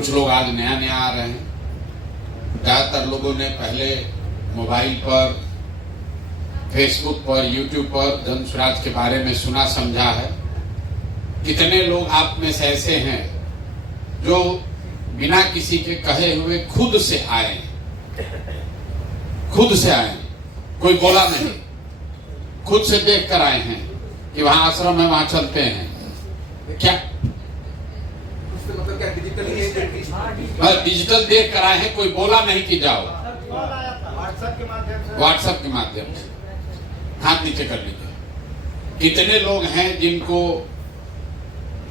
कुछ लोग आज नया नया आ रहे हैं। ज़्यादातर लोगों ने पहले मोबाइल पर, फेसबुक पर, यूट्यूब पर जन स्वराज के बारे में सुना समझा है। कितने लोग आप में से ऐसे हैं जो बिना किसी के कहे हुए खुद से आए, खुद से आए, कोई बोला नहीं, खुद से देख कर आए हैं कि वहां आश्रम है, वहां चलते हैं। क्या डिजिटल देख कर आए हैं, कोई बोला नहीं कि जाओ। व्हाट्सएप के माध्यम से हाथ नीचे कर लीजिए। कितने लोग हैं जिनको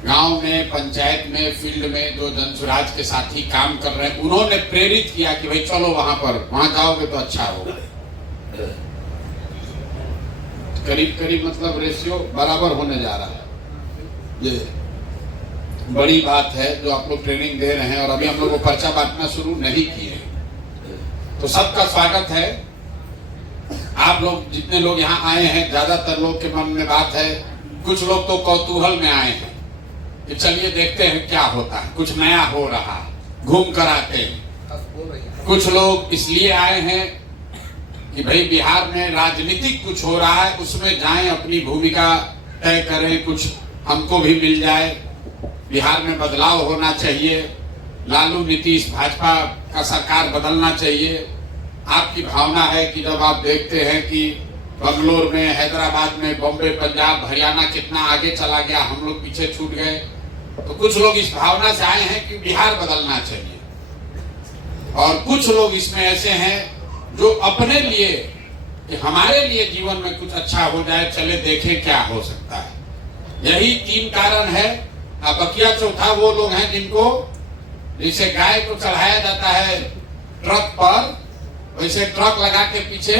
गांव में, पंचायत में, फील्ड में जो जन स्वराज के साथी काम कर रहे हैं, उन्होंने प्रेरित किया कि भाई चलो वहां पर, वहां जाओगे तो अच्छा होगा। करीब करीब मतलब रेशियो बराबर होने जा रहा है। ये बड़ी बात है जो आप लोग ट्रेनिंग दे रहे हैं, और अभी हम लोग को पर्चा बांटना शुरू नहीं किए, तो सबका स्वागत है। आप लोग जितने लोग यहाँ आए हैं, ज्यादातर लोग के मन में बात है, कुछ लोग तो कौतूहल में आए हैं कि चलिए देखते हैं क्या होता है, कुछ नया हो रहा है, घूम कर आते हैं। कुछ लोग इसलिए आए हैं कि भाई बिहार में राजनीतिक कुछ हो रहा है, उसमें जाएं, अपनी भूमिका तय करें, कुछ हमको भी मिल जाए। बिहार में बदलाव होना चाहिए, लालू नीतीश भाजपा का सरकार बदलना चाहिए। आपकी भावना है कि जब आप देखते हैं कि बंगलोर में, हैदराबाद में, बॉम्बे, पंजाब, हरियाणा कितना आगे चला गया, हम लोग पीछे छूट गए, तो कुछ लोग इस भावना से आए हैं कि बिहार बदलना चाहिए। और कुछ लोग इसमें ऐसे हैं जो अपने लिए, कि हमारे लिए जीवन में कुछ अच्छा हो जाए, चले देखें क्या हो सकता है। यही 3 कारण है। अब बकिया चौथा वो लोग हैं जिनको, जैसे गाय को चढ़ाया जाता है ट्रक पर, वैसे ट्रक लगा के पीछे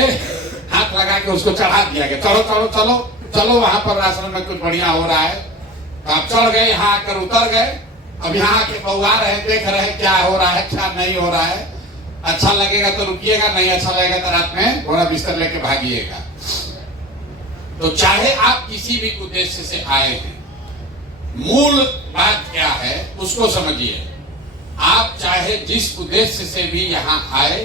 हाथ लगा के उसको चढ़ा दिया गया, चलो चलो चलो चलो वहां पर आश्रम में कुछ बढ़िया हो रहा है। तो आप चढ़ गए, यहाँ आकर उतर गए, अब यहाँ के बउआ रहे, देख रहे क्या हो रहा है, क्या नहीं हो रहा है। अच्छा लगेगा तो रुकिएगा, नहीं अच्छा लगेगा तो रात में घोड़ा बिस्तर लेके भागिएगा। तो चाहे आप किसी भी उद्देश्य से आए हैं, मूल बात क्या है उसको समझिए। आप चाहे जिस उद्देश्य से भी यहाँ आए,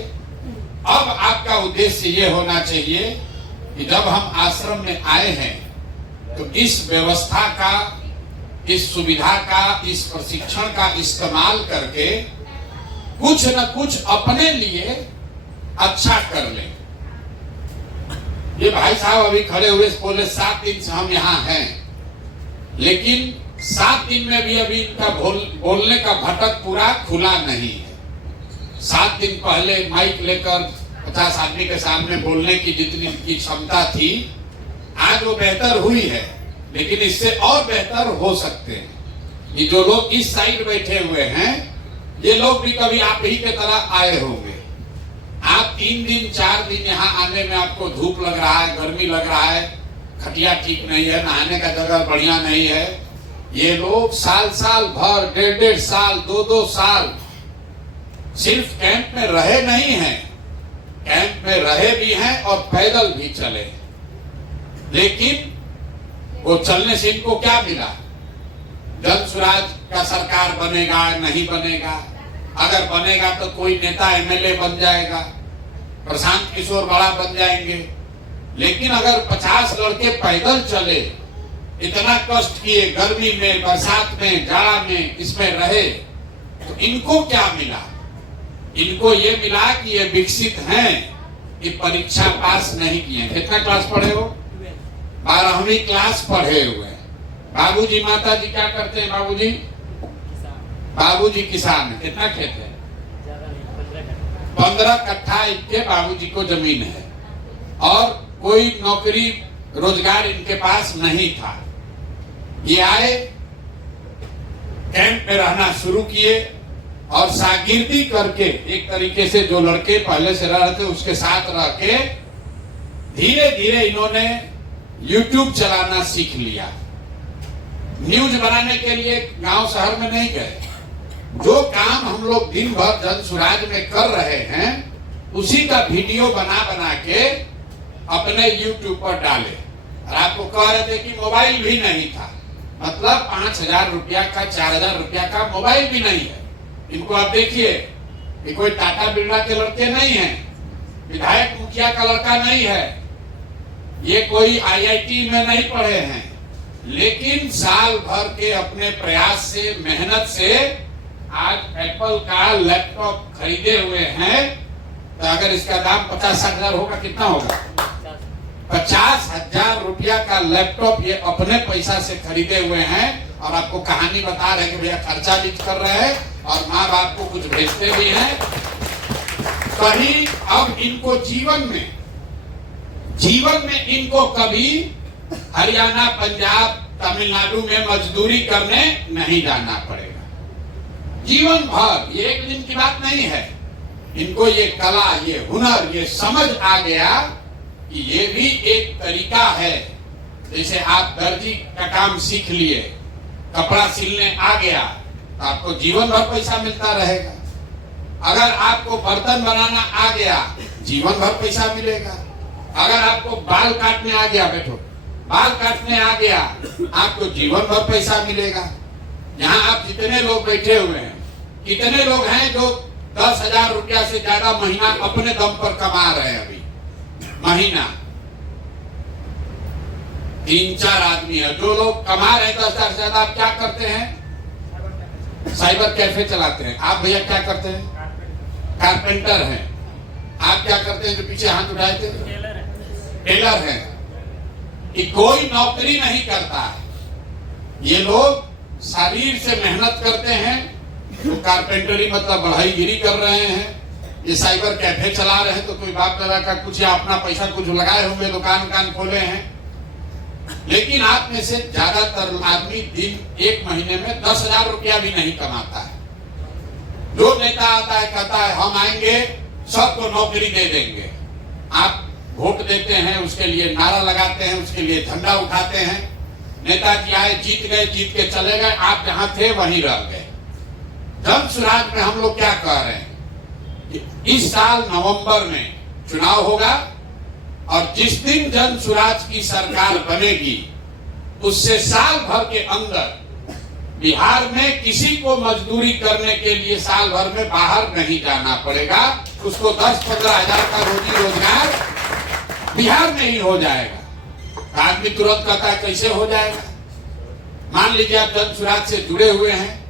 अब आपका उद्देश्य ये होना चाहिए कि जब हम आश्रम में आए हैं तो इस व्यवस्था का, इस सुविधा का, इस प्रशिक्षण का इस्तेमाल करके कुछ न कुछ अपने लिए अच्छा कर लें। ये भाई साहब अभी खड़े हुए बोले 7 दिन से हम यहाँ हैं, लेकिन 7 दिन में भी अभी इनका बोलने का भटक पूरा खुला नहीं है। 7 दिन पहले माइक लेकर 50 आदमी के सामने बोलने की जितनी की क्षमता थी, आज वो बेहतर हुई है, लेकिन इससे और बेहतर हो सकते हैं। ये जो लोग इस साइड बैठे हुए हैं, ये लोग भी कभी आप ही के तरह आए होंगे। आप 3 दिन 4 दिन यहाँ आने में आपको धूप लग रहा है, गर्मी लग रहा है, खटिया ठीक नहीं है, नहाने का जगह बढ़िया नहीं है। ये लोग साल साल भर, 1.5 साल, 2-2 साल सिर्फ कैंप में रहे नहीं हैं, कैंप में रहे भी हैं और पैदल भी चले। लेकिन वो चलने से इनको क्या मिला? जन स्वराज का सरकार बनेगा, नहीं बनेगा? अगर बनेगा तो कोई नेता एमएलए बन जाएगा, प्रशांत किशोर बड़ा बन जाएंगे। लेकिन अगर 50 लड़के पैदल चले, इतना कष्ट किए, गर्मी में, बरसात में, जाड़ा में, इसमें रहे, तो इनको क्या मिला? इनको ये मिला कि ये विकसित हैं, कि परीक्षा पास नहीं किए। कितना क्लास पढ़े हो? 12वीं क्लास पढ़े हुए। बाबूजी माता जी क्या करते हैं? बाबूजी बाबूजी किसान है। कितना खेत है? 15 कट्ठा इनके बाबूजी को जमीन है, और कोई नौकरी रोजगार इनके पास नहीं था। ये आए, कैंप में रहना शुरू किए, और शागिर्दी करके, एक तरीके से जो लड़के पहले से रह रहे थे उसके साथ रह के धीरे धीरे इन्होंने YouTube चलाना सीख लिया। न्यूज बनाने के लिए गांव शहर में नहीं गए। जो काम हम लोग दिन भर जन स्वराज में कर रहे हैं, उसी का वीडियो बना बना के अपने YouTube पर डाले। और आपको कह रहे थे कि मोबाइल भी नहीं था, मतलब 5,000 रुपया का, 4,000 रुपया का मोबाइल भी नहीं है। इनको आप देखिए कि कोई टाटा बिरला के लड़के नहीं हैं, विधायक मुखिया का लड़का नहीं है, ये कोई आईआईटी में नहीं पढ़े हैं, लेकिन साल भर के अपने प्रयास से, मेहनत से आज एप्पल का लैपटॉप खरीदे हुए हैं। तो अगर इसका दाम 50-60 हजार होगा, कितना होगा? 50,000 रुपया का लैपटॉप ये अपने पैसा से खरीदे हुए हैं। और आपको कहानी बता रहे हैं कि भैया खर्चा भी कर रहे हैं और माँ बाप को कुछ भेजते भी हैं। कहीं अब इनको जीवन में इनको कभी हरियाणा, पंजाब, तमिलनाडु में मजदूरी करने नहीं जाना पड़ेगा। जीवन भर, ये एक दिन की बात नहीं है। इनको ये कला, ये हुनर, ये समझ आ गया कि ये भी एक तरीका है। जैसे आप दर्जी का काम सीख लिए, कपड़ा सिलने आ गया, तो आपको जीवन भर पैसा मिलता रहेगा। अगर आपको बर्तन बनाना आ गया, जीवन भर पैसा मिलेगा। अगर आपको बाल काटने आ गया, बैठो, बाल काटने आ गया, आपको जीवन भर पैसा मिलेगा। यहाँ आप जितने लोग बैठे हुए हैं, कितने लोग हैं जो 10,000 रुपया से ज्यादा महीना अपने दम पर कमा रहे हैं? अभी महीना 3-4 आदमी है जो लोग कमा रहे हैं 10,000 से ज्यादा। आप क्या करते हैं? साइबर कैफे चलाते हैं। आप भैया क्या करते हैं? कारपेंटर हैं। आप क्या करते हैं जो पीछे हाथ उठाए थे? टेलर हैं। कि कोई नौकरी नहीं करता है, ये लोग शरीर से मेहनत करते हैं। तो कारपेंटरी मतलब बढ़ाईगिरी कर रहे हैं, ये साइबर कैफे चला रहे हैं। तो कोई बाप दादा का कुछ या अपना पैसा कुछ लगाए होंगे, दुकान खोले हैं। लेकिन आप में से ज्यादातर आदमी दिन, एक महीने में 10,000 रुपया भी नहीं कमाता है। जो नेता आता है कहता है हम आएंगे, सबको नौकरी दे देंगे। आप वोट देते हैं, उसके लिए नारा लगाते हैं, उसके लिए झंडा उठाते हैं। नेताजी आए, जीत गए, जीत के चले गए, आप जहां थे वहीं रह गए। जन सुराज में हम लोग क्या कह रहे हैं कि इस साल नवंबर में चुनाव होगा और जिस दिन जन सुराज की सरकार बनेगी, उससे साल भर के अंदर बिहार में किसी को मजदूरी करने के लिए साल भर में बाहर नहीं जाना पड़ेगा। उसको 10-15 हजार का रोजी रोजगार बिहार में ही हो जाएगा। आदमी तुरंत कहता है कैसे हो जाएगा? मान लीजिए आप जन सुराज से जुड़े हुए हैं,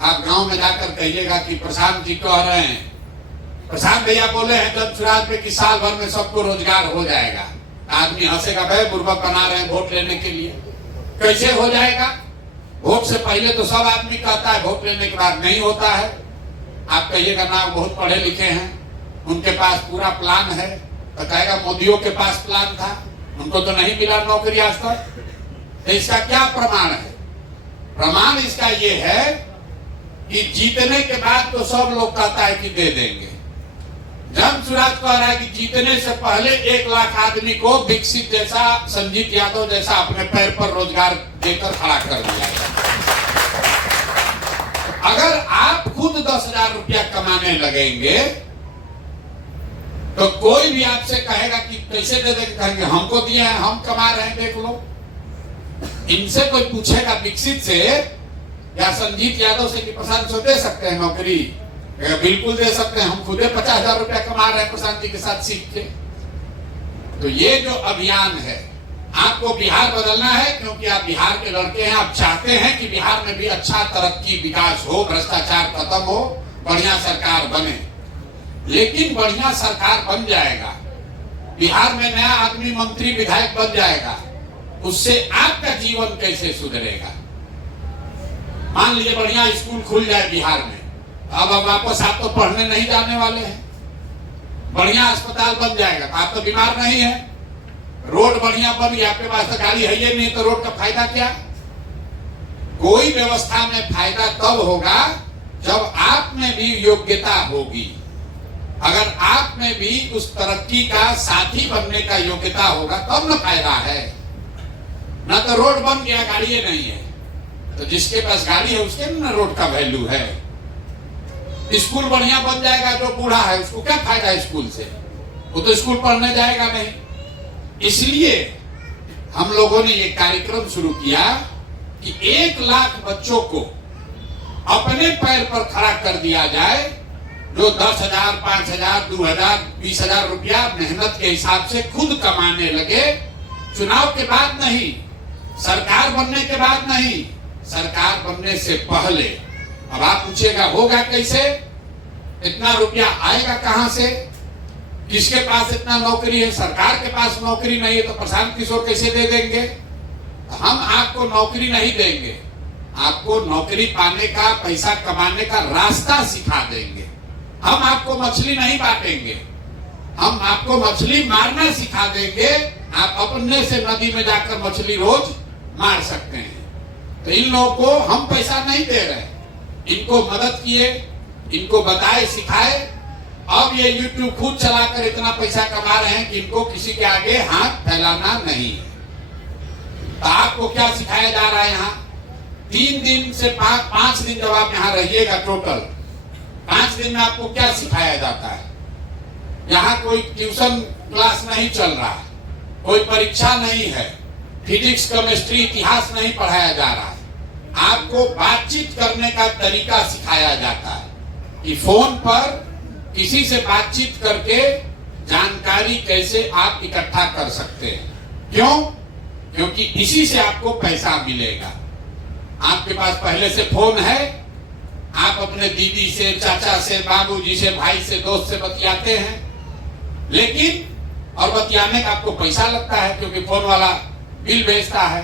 आप गांव में जाकर कहिएगा कि प्रशांत जी कह रहे हैं, प्रशांत भैया बोले हैं जन सुराज में कि साल भर में सबको रोजगार हो जाएगा। आदमी हंसेगा, भाई बुर्बक बना रहे हैं वोट लेने के लिए। कैसे हो जाएगा? वोट से पहले तो सब आदमी कहता है, वोट लेने के बाद नहीं होता है। आप कहिएगा ना बहुत पढ़े लिखे हैं, उनके पास पूरा प्लान है, तो कहेगा मोदियों के पास प्लान था, उनको तो नहीं मिला नौकरी आज तक। तो इसका क्या प्रमाण है? प्रमाण इसका ये है कि जीतने के बाद तो सब लोग कहता है कि दे देंगे। जन सुराज कह रहा है कि जीतने से पहले 1 लाख आदमी को विकसित जैसा, संजीत यादव जैसा अपने पैर पर रोजगार देकर खड़ा कर दिया जाए। अगर आप खुद 10,000 रुपया कमाने लगेंगे तो कोई भी आपसे कहेगा कि कैसे दे देंगे, कहेंगे हमको दिए हैं, हम कमा रहे हैं, देख लो। इनसे कोई पूछेगा विकसित से या संजीत यादव से कि प्रशांत से दे सकते हैं नौकरी? बिल्कुल दे सकते हैं, हम खुदे 50,000 रुपया कमा रहे हैं प्रशांत जी के साथ सीख के। तो ये जो अभियान है, आपको बिहार बदलना है क्योंकि आप बिहार के लड़के हैं। आप चाहते हैं कि बिहार में भी अच्छा तरक्की, विकास हो, भ्रष्टाचार खत्म हो, बढ़िया सरकार बने। लेकिन बढ़िया सरकार बन जाएगा, बिहार में नया आदमी मंत्री विधायक बन जाएगा, उससे आपका जीवन कैसे सुधरेगा? मान लीजिए बढ़िया स्कूल खुल जाए बिहार में, अब वापस आप तो पढ़ने नहीं जाने वाले हैं। बढ़िया अस्पताल बन जाएगा, आप तो बीमार नहीं है। रोड बढ़िया बन गया, आपके पास तो गाड़ी है ही नहीं, तो रोड का फायदा क्या? कोई व्यवस्था में फायदा तब होगा जब आप में भी योग्यता होगी। अगर आप में भी उस तरक्की का साथी बनने का योग्यता होगा तब न फायदा है। ना तो रोड बन गया, गाड़ी नहीं है, तो जिसके पास गाड़ी है उसके ना रोड का वैल्यू है। स्कूल बढ़िया बन जाएगा, जो बूढ़ा है उसको क्या फायदा स्कूल से? वो तो स्कूल पढ़ने जाएगा नहीं। इसलिए हम लोगों ने ये कार्यक्रम शुरू किया कि 1 लाख बच्चों को अपने पैर पर खड़ा कर दिया जाए, जो 10,000, 5,000, 2,000, 20,000 रुपया मेहनत के हिसाब से खुद कमाने लगे। चुनाव के बाद नहीं, सरकार बनने के बाद नहीं, सरकार बनने से पहले। अब आप पूछिएगा होगा कैसे, इतना रुपया आएगा कहां से, किसके पास इतना नौकरी है? सरकार के पास नौकरी नहीं है तो प्रशांत किशोर कैसे दे देंगे? हम आपको नौकरी नहीं देंगे, आपको नौकरी पाने का, पैसा कमाने का रास्ता सिखा देंगे। हम आपको मछली नहीं बांटेंगे, हम आपको मछली मारना सिखा देंगे। आप अपने से नदी में जाकर मछली रोज मार सकते हैं। तो इन लोगों को हम पैसा नहीं दे रहे, इनको मदद किए, इनको बताए, सिखाए। अब ये YouTube खुद चलाकर इतना पैसा कमा रहे हैं कि इनको किसी के आगे हाथ फैलाना नहीं है। तो आपको क्या सिखाया जा रहा है? यहाँ 3 दिन से 5 दिन जब आप यहाँ रहिएगा, टोटल 5 दिन में आपको क्या सिखाया जाता है? यहाँ कोई ट्यूशन क्लास नहीं चल रहा है, कोई परीक्षा नहीं है, फिजिक्स, केमिस्ट्री, इतिहास नहीं पढ़ाया जा रहा है। आपको बातचीत करने का तरीका सिखाया जाता है कि फोन पर किसी से बातचीत करके जानकारी कैसे आप इकट्ठा कर सकते हैं। क्यों? क्योंकि इसी से आपको पैसा मिलेगा। आपके पास पहले से फोन है, आप अपने दीदी से, चाचा से, बाबूजी से, भाई से, दोस्त से बतियाते हैं, लेकिन और बतियाने का आपको पैसा लगता है क्योंकि फोन वाला बिल भेजता है।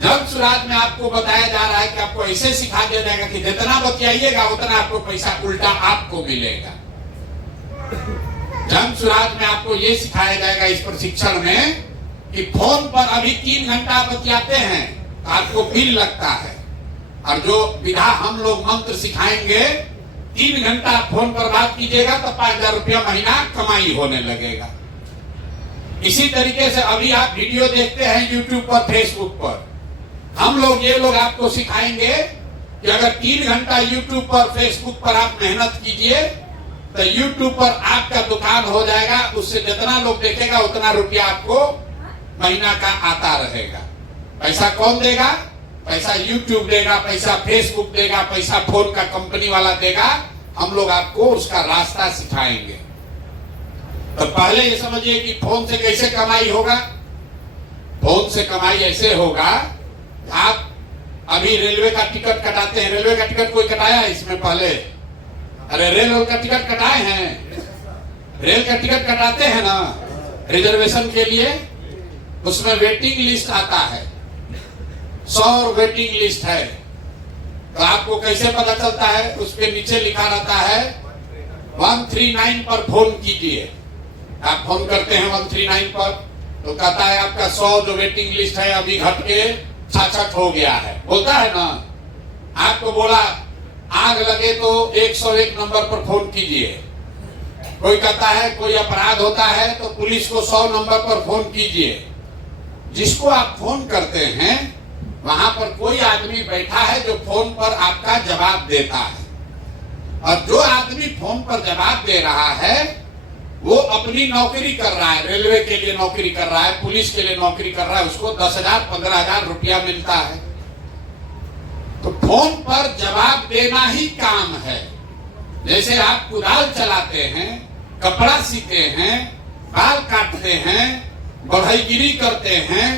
जन सुराज में आपको बताया जा रहा है कि आपको ऐसे सिखा दिया जाएगा कि जितना बतियाइएगा उतना आपको पैसा उल्टा आपको मिलेगा। जन सुराज में आपको ये सिखाया जाएगा इस प्रशिक्षण में कि फोन पर अभी 3 घंटा बतियाते हैं तो आपको बिल लगता है, और जो विधा हम लोग मंत्र सिखाएंगे, 3 घंटा फोन पर बात कीजिएगा तो 5,000 रुपया महीना कमाई होने लगेगा। इसी तरीके से अभी आप वीडियो देखते हैं YouTube पर, फेसबुक पर, हम लोग ये लोग आपको सिखाएंगे कि अगर 3 घंटा YouTube पर, फेसबुक पर आप मेहनत कीजिए तो YouTube पर आपका दुकान हो जाएगा। उससे जितना लोग देखेगा उतना रुपया आपको महीना का आता रहेगा। पैसा कौन देगा? पैसा YouTube देगा, पैसा फेसबुक देगा, पैसा फोन का कंपनी वाला देगा। हम लोग आपको उसका रास्ता सिखाएंगे। तो पहले ये समझिए कि फोन से कैसे कमाई होगा। फोन से कमाई ऐसे होगा, आप अभी रेलवे का टिकट कटाते हैं, रेलवे का टिकट कोई कटाया है इसमें पहले? अरे रेल का टिकट कटाए हैं, रेल का टिकट कटाते हैं ना रिजर्वेशन के लिए, उसमें वेटिंग लिस्ट आता है, 100 वेटिंग लिस्ट है। तो आपको कैसे पता चलता है? उसके नीचे लिखा रहता है 139 पर फोन कीजिए। आप फोन करते हैं 139 पर तो कहता है आपका 100 जो वेटिंग लिस्ट है अभी घट के 66 हो गया है, बोलता है ना। आपको बोला आग लगे तो 101 नंबर पर फोन कीजिए। कोई कहता है कोई अपराध होता है तो पुलिस को 100 नंबर पर फोन कीजिए। जिसको आप फोन करते हैं वहां पर कोई आदमी बैठा है जो फोन पर आपका जवाब देता है, और जो आदमी फोन पर जवाब दे रहा है वो अपनी नौकरी कर रहा है, रेलवे के लिए नौकरी कर रहा है, पुलिस के लिए नौकरी कर रहा है, उसको 10,000 15,000 रुपया मिलता है। तो फोन पर जवाब देना ही काम है। जैसे आप कुदाल चलाते हैं, कपड़ा सीते हैं, बाल काटते हैं, बढ़ईगिरी करते हैं,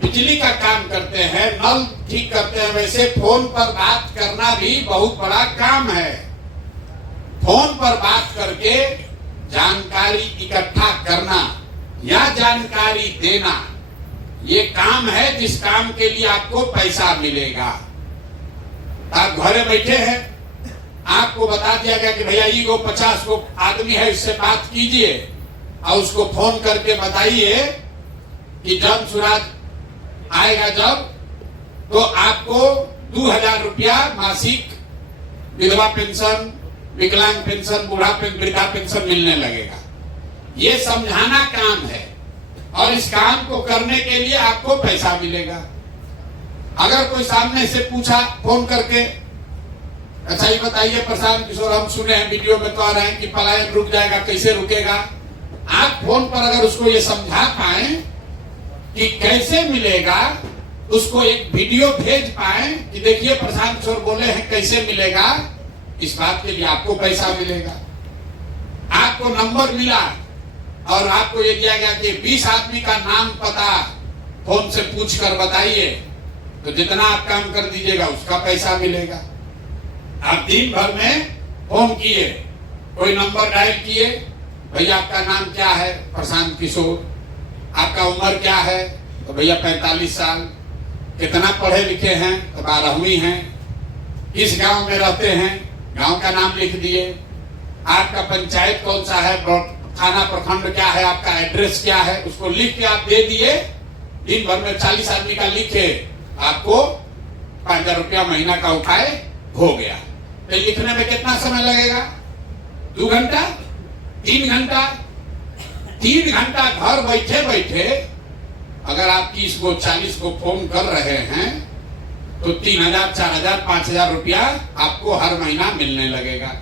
बिजली का काम करते हैं, नल ठीक करते हैं, वैसे फोन पर बात करना भी बहुत बड़ा काम है। फोन पर बात करके जानकारी इकट्ठा करना या जानकारी देना, ये काम है जिस काम के लिए आपको पैसा मिलेगा। आप घरे बैठे हैं, आपको बता दिया गया कि भैया ये 50 को आदमी है, इससे बात कीजिए और उसको फोन करके बताइए कि जन सुराज आएगा जब तो आपको 2,000 रुपया मासिक विधवा पेंशन, विकलांग पेंशन, बूढ़ा वृद्धा पेंशन मिलने लगेगा। ये समझाना काम है और इस काम को करने के लिए आपको पैसा मिलेगा। अगर कोई सामने से पूछा फोन करके, अच्छा ये बताइए प्रशांत किशोर, हम सुने हैं वीडियो में कह रहे हैं कि पलायन रुक जाएगा, कैसे रुकेगा? आप फोन पर अगर उसको ये समझा पाए कि कैसे मिलेगा उसको एक वीडियो भेज पाए कि देखिए प्रशांत किशोर बोले हैं, कैसे मिलेगा, इस बात के लिए आपको पैसा मिलेगा। आपको नंबर मिला और आपको ये दिया गया कि 20 आदमी का नाम पता फोन से पूछ कर बताइए, तो जितना आप काम कर दीजिएगा उसका पैसा मिलेगा। आप दिन भर में फोन किए, कोई नंबर डायल किए, भैया आपका नाम क्या है, प्रशांत किशोर, आपका उम्र क्या है, तो भैया 45 साल, कितना पढ़े लिखे हैं, तो 12वीं हैं, किस गांव में रहते हैं, गांव का नाम लिख दिए, आपका पंचायत कौन सा है, थाना प्रखंड क्या है, आपका एड्रेस क्या है, उसको लिख के आप दे दिए। दिन भर में 40 आदमी का लिखे, आपको 5000 रुपया महीना का उठाए, हो गया। तो लिखने में कितना समय लगेगा, 2 घंटा, 3 घंटा, 3 घंटा घर बैठे बैठे अगर आप 30 को 40 को फोन कर रहे हैं तो 3000, 4000, 5000 रुपया आपको हर महीना मिलने लगेगा।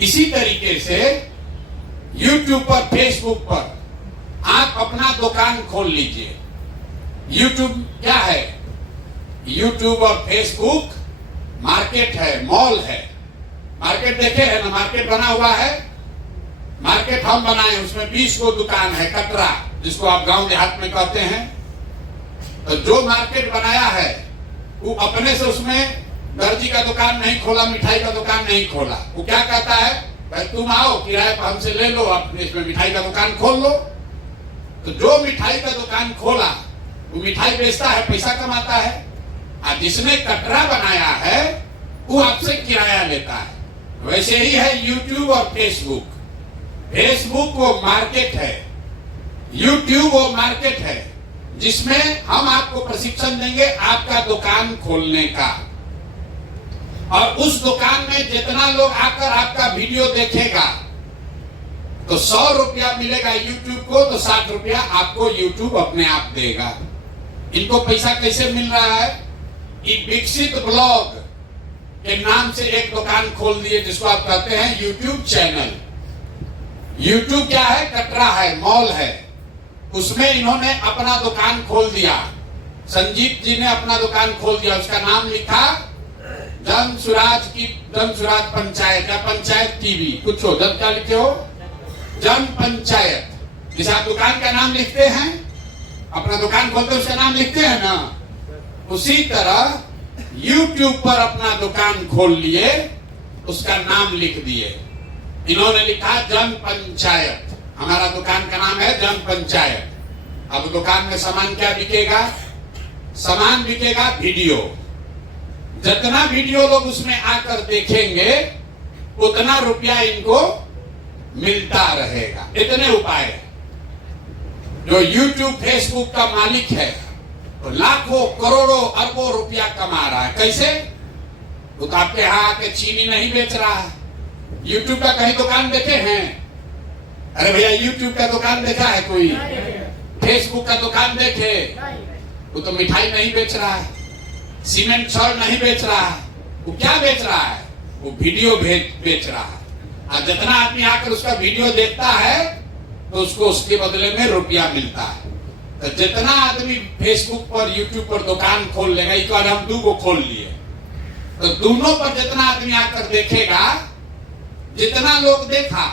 इसी तरीके से YouTube पर, फेसबुक पर आप अपना दुकान खोल लीजिए। YouTube क्या है, YouTube और फेसबुक मार्केट है, मॉल है। मार्केट देखे है ना, मार्केट बना हुआ है, मार्केट हम बनाए, उसमें 20 को दुकान है, कटरा जिसको आप गांव देहात में कहते हैं। तो जो मार्केट बनाया है वो अपने से उसमें दर्जी का दुकान नहीं खोला, मिठाई का दुकान नहीं खोला। वो क्या कहता है, भाई तुम आओ किराए पर हमसे ले लो, आप इसमें मिठाई का दुकान खोल लो। तो जो मिठाई का दुकान खोला वो मिठाई बेचता है, पैसा कमाता है। और जिसने कटरा बनाया है वो आपसे किराया लेता है। वैसे ही है YouTube और फेसबुक। फेसबुक वो मार्केट है, YouTube वो मार्केट है जिसमें हम आपको प्रशिक्षण देंगे आपका दुकान खोलने का। और उस दुकान में जितना लोग आकर आपका वीडियो देखेगा तो 100 रुपया मिलेगा YouTube को, तो 60 रुपया आपको YouTube अपने आप देगा। इनको पैसा कैसे मिल रहा है, विकसित ब्लॉग के नाम से एक दुकान खोल दिए जिसको आप कहते हैं YouTube चैनल। YouTube क्या है, कटरा है, मॉल है, उसमें इन्होंने अपना दुकान खोल दिया। संजीत जी ने अपना दुकान खोल दिया, उसका नाम लिखा जन सुराज पंचायत या पंचायत टीवी, कुछ हो, जब क्या लिखे हो, जन पंचायत। जिस आप दुकान का नाम लिखते हैं, अपना दुकान खोलते उसका नाम लिखते हैं ना, उसी तरह YouTube पर अपना दुकान खोल लिए, उसका नाम लिख दिए। इन्होंने लिखा जन पंचायत, हमारा दुकान का नाम है जन पंचायत। अब दुकान में सामान क्या बिकेगा, सामान बिकेगा वीडियो। जितना वीडियो लोग उसमें आकर देखेंगे उतना रुपया इनको मिलता रहेगा। इतने उपाय है। जो YouTube फेसबुक का मालिक है तो लाखों करोड़ों अरबों रुपया कमा रहा है। कैसे, वो तो आपके यहाँ आके चीनी नहीं बेच रहा है। YouTube का कहीं दुकान देखे हैं, अरे भैया YouTube का दुकान देखा है कोई, फेसबुक का दुकान देखे, वो तो मिठाई नहीं बेच रहा है, सीमेंट छड़ नहीं बेच रहा है। वो क्या बेच रहा है, वो वीडियो बेच रहा है। और जितना आदमी आकर उसका वीडियो देखता है तो उसको उसके बदले में रुपया मिलता है। तो जितना आदमी फेसबुक पर, YouTube पर दुकान खोल लेगा, एक बार हम 2 को खोल लिए, तो दोनों पर जितना आदमी आकर देखेगा, जितना लोग देखा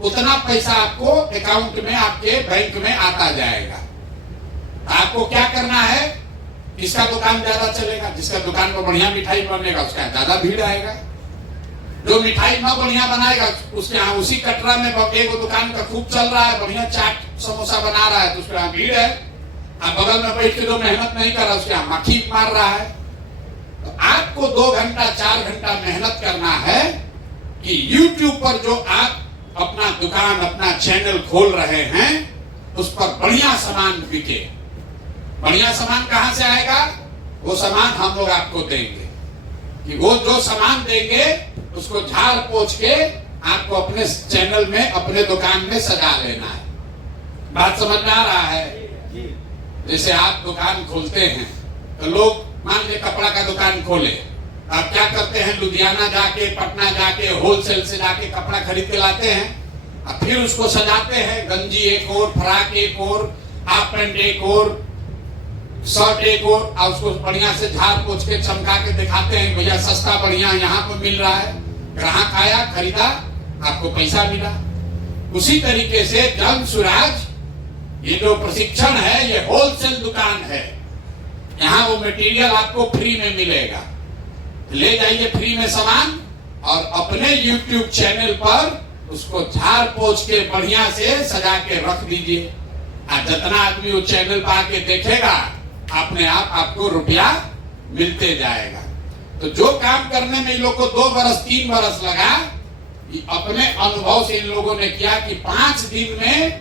उतना पैसा आपको अकाउंट में, आपके बैंक में आता जाएगा। आपको क्या करना है, किसका दुकान ज्यादा चलेगा, जिसका दुकान में बढ़िया मिठाई बनेगा उसका ज्यादा भीड़ आएगा। जो मिठाई न बढ़िया बनाएगा उसके यहाँ, उसी कटरा में एक दुकान का खूब चल रहा है, बढ़िया चाट समोसा बना रहा है, तो उसके यहाँ भीड़ है। अब बगल में बैठ के जो मेहनत नहीं कर रहा उसके यहाँ मक्खी मार रहा है। तो आपको 2 घंटा 4 घंटा मेहनत करना है कि YouTube पर जो आप अपना दुकान, अपना चैनल खोल रहे हैं उस पर बढ़िया सामान बिके। बढ़िया सामान कहां से आएगा, वो सामान हम लोग आपको देंगे। कि वो जो सामान देंगे उसको झाड़ पोंछ के आपको अपने चैनल में, अपने दुकान में सजा लेना है। बात समझ में आ रहा है। जैसे आप दुकान खोलते हैं तो लोग मान लीजिए कपड़ा का दुकान खोले, आप क्या करते हैं, लुधियाना जाके, पटना जाके, होलसेल से जाके कपड़ा खरीद के लाते हैं, और फिर उसको सजाते हैं। गंजी एक और, फ्राक एक और, हाफ पैंट एक और, शर्ट एक और उसको बढ़िया से झाड़ पोछ के चमका के दिखाते हैं, भैया सस्ता बढ़िया यहाँ पर मिल रहा है। ग्राहक आया, खरीदा, आपको पैसा मिला। उसी तरीके से जन सुराज ये जो प्रशिक्षण है, ये होलसेल दुकान है। यहाँ वो मटेरियल आपको फ्री में मिलेगा, ले जाइए फ्री में सामान और अपने YouTube चैनल पर उसको झाड़ पोछ के बढ़िया से सजा के रख दीजिए। जितना आदमी वो चैनल पर आके देखेगा, अपने आप आपको रुपया मिलते जाएगा। तो जो काम करने में इन लोग को 2 बरस 3 बरस लगा, अपने अनुभव से इन लोगों ने किया कि 5 दिन में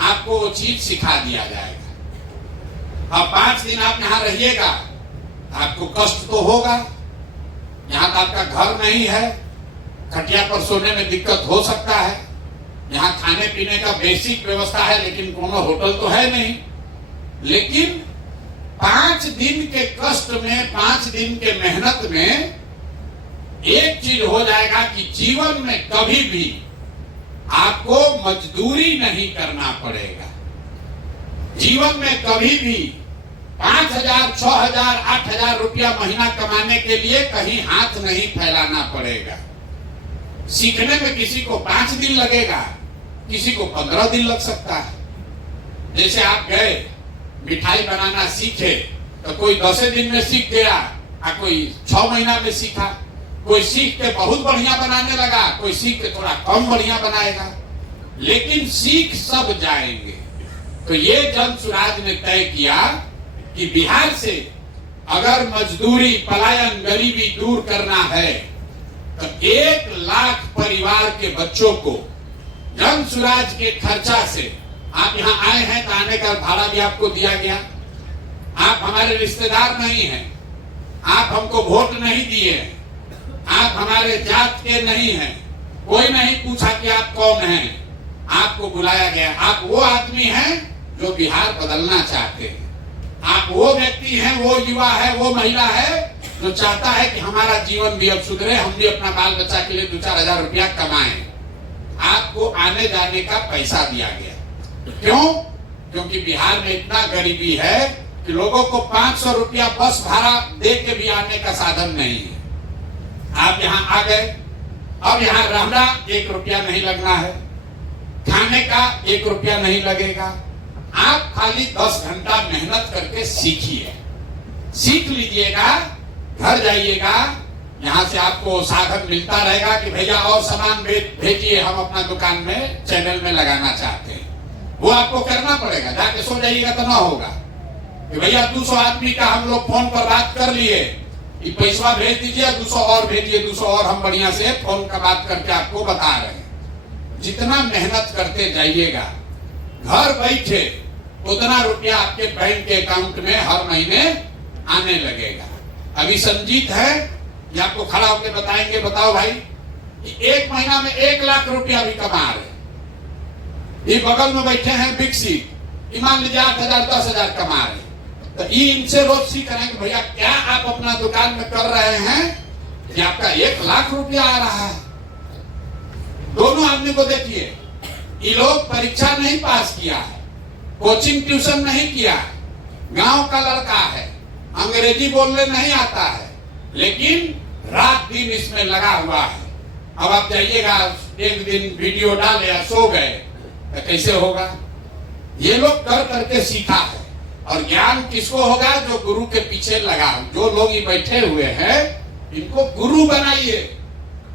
आपको वो चीज सिखा दिया जाएगा। अब 5 दिन आप यहाँ रहिएगा, आपको कष्ट तो होगा। यहाँ तो आपका घर नहीं है, खटिया पर सोने में दिक्कत हो सकता है। यहाँ खाने पीने का बेसिक व्यवस्था है, लेकिन कोनो होटल तो है नहीं। लेकिन 5 दिन के कष्ट में, 5 दिन के मेहनत में एक चीज हो जाएगा कि जीवन में कभी भी आपको मजदूरी नहीं करना पड़ेगा। जीवन में कभी भी 5,000, 6,000, 8,000 रुपया महीना कमाने के लिए कहीं हाथ नहीं फैलाना पड़ेगा। सीखने में किसी को 5 दिन लगेगा, किसी को 15 दिन लग सकता है। जैसे आप गए मिठाई बनाना सीखे, तो कोई 10 दिन में सीख गया, कोई 6 महीना में सीखा। कोई सीख के बहुत बढ़िया बनाने लगा, कोई सीख के थोड़ा कम बढ़िया बनाएगा, लेकिन सीख सब जाएंगे। तो ये जन सुराज ने तय किया कि बिहार से अगर मजदूरी, पलायन, गरीबी दूर करना है तो 1 लाख परिवार के बच्चों को जन सुराज के खर्चा से, आप यहाँ आए हैं तो आने का भाड़ा भी आपको दिया गया। आप हमारे रिश्तेदार नहीं हैं, आप हमको वोट नहीं दिए, आप हमारे जात के नहीं हैं, कोई नहीं पूछा कि आप कौन हैं, आपको बुलाया गया। आप वो आदमी हैं जो बिहार बदलना चाहते हैं। आप वो व्यक्ति हैं, वो युवा है, वो महिला है जो चाहता है कि हमारा जीवन भी अब सुधरे, हम भी अपना बाल बच्चा के लिए 2-4 हजार रुपया कमाएं। आपको आने जाने का पैसा दिया गया। क्यों? क्योंकि बिहार में इतना गरीबी है कि लोगों को 500 रुपया बस भाड़ा दे के भी आने का साधन नहीं है। आप यहाँ आ गए, अब यहाँ रहना 1 रुपया नहीं लगना है, खाने का 1 रुपया नहीं लगेगा। आप खाली 10 घंटा मेहनत करके सीखिए, सीख लीजिएगा, घर जाइएगा, यहाँ से आपको साधन मिलता रहेगा कि भैया और सामान भेजिए, हम अपना दुकान में चैनल में लगाना चाहते हैं। वो आपको करना पड़ेगा, जाके सो जाइएगा तो ना होगा कि भैया 200 आदमी का हम लोग फोन पर बात कर लिए, ये पैसा भेज दीजिए, 200 और भेजिए, 200 और हम बढ़िया से फोन का बात करके आपको बता रहे हैं। जितना मेहनत करते जाइएगा, घर बैठे उतना रुपया आपके बैंक के अकाउंट में हर महीने आने लगेगा। अभी संजीत है, ये आपको खड़ा होकर बताएंगे, बताओ भाई, कि 1 महीना में 1 लाख रुपया भी कमा रहे। ये बगल में बैठे हैं विकसित, मान लीजिए 8,000, 10,000 कमा रहे। तो ये इनसे रोज सीख रहे हैं कि भैया क्या आप अपना दुकान में कर रहे हैं कि आपका 1 लाख रुपया आ रहा है। दोनों आदमी को देखिए, ये लोग परीक्षा नहीं पास किया है, कोचिंग ट्यूशन नहीं किया, गांव का लड़का है, अंग्रेजी बोलने नहीं आता है, लेकिन रात दिन इसमें लगा हुआ है। अब आप जाइएगा, एक दिन वीडियो डाले या सो गए तो कैसे होगा? ये लोग कर करके सीखा है। और ज्ञान किसको होगा? जो गुरु के पीछे लगा। जो लोग ये बैठे हुए हैं, इनको गुरु बनाइए।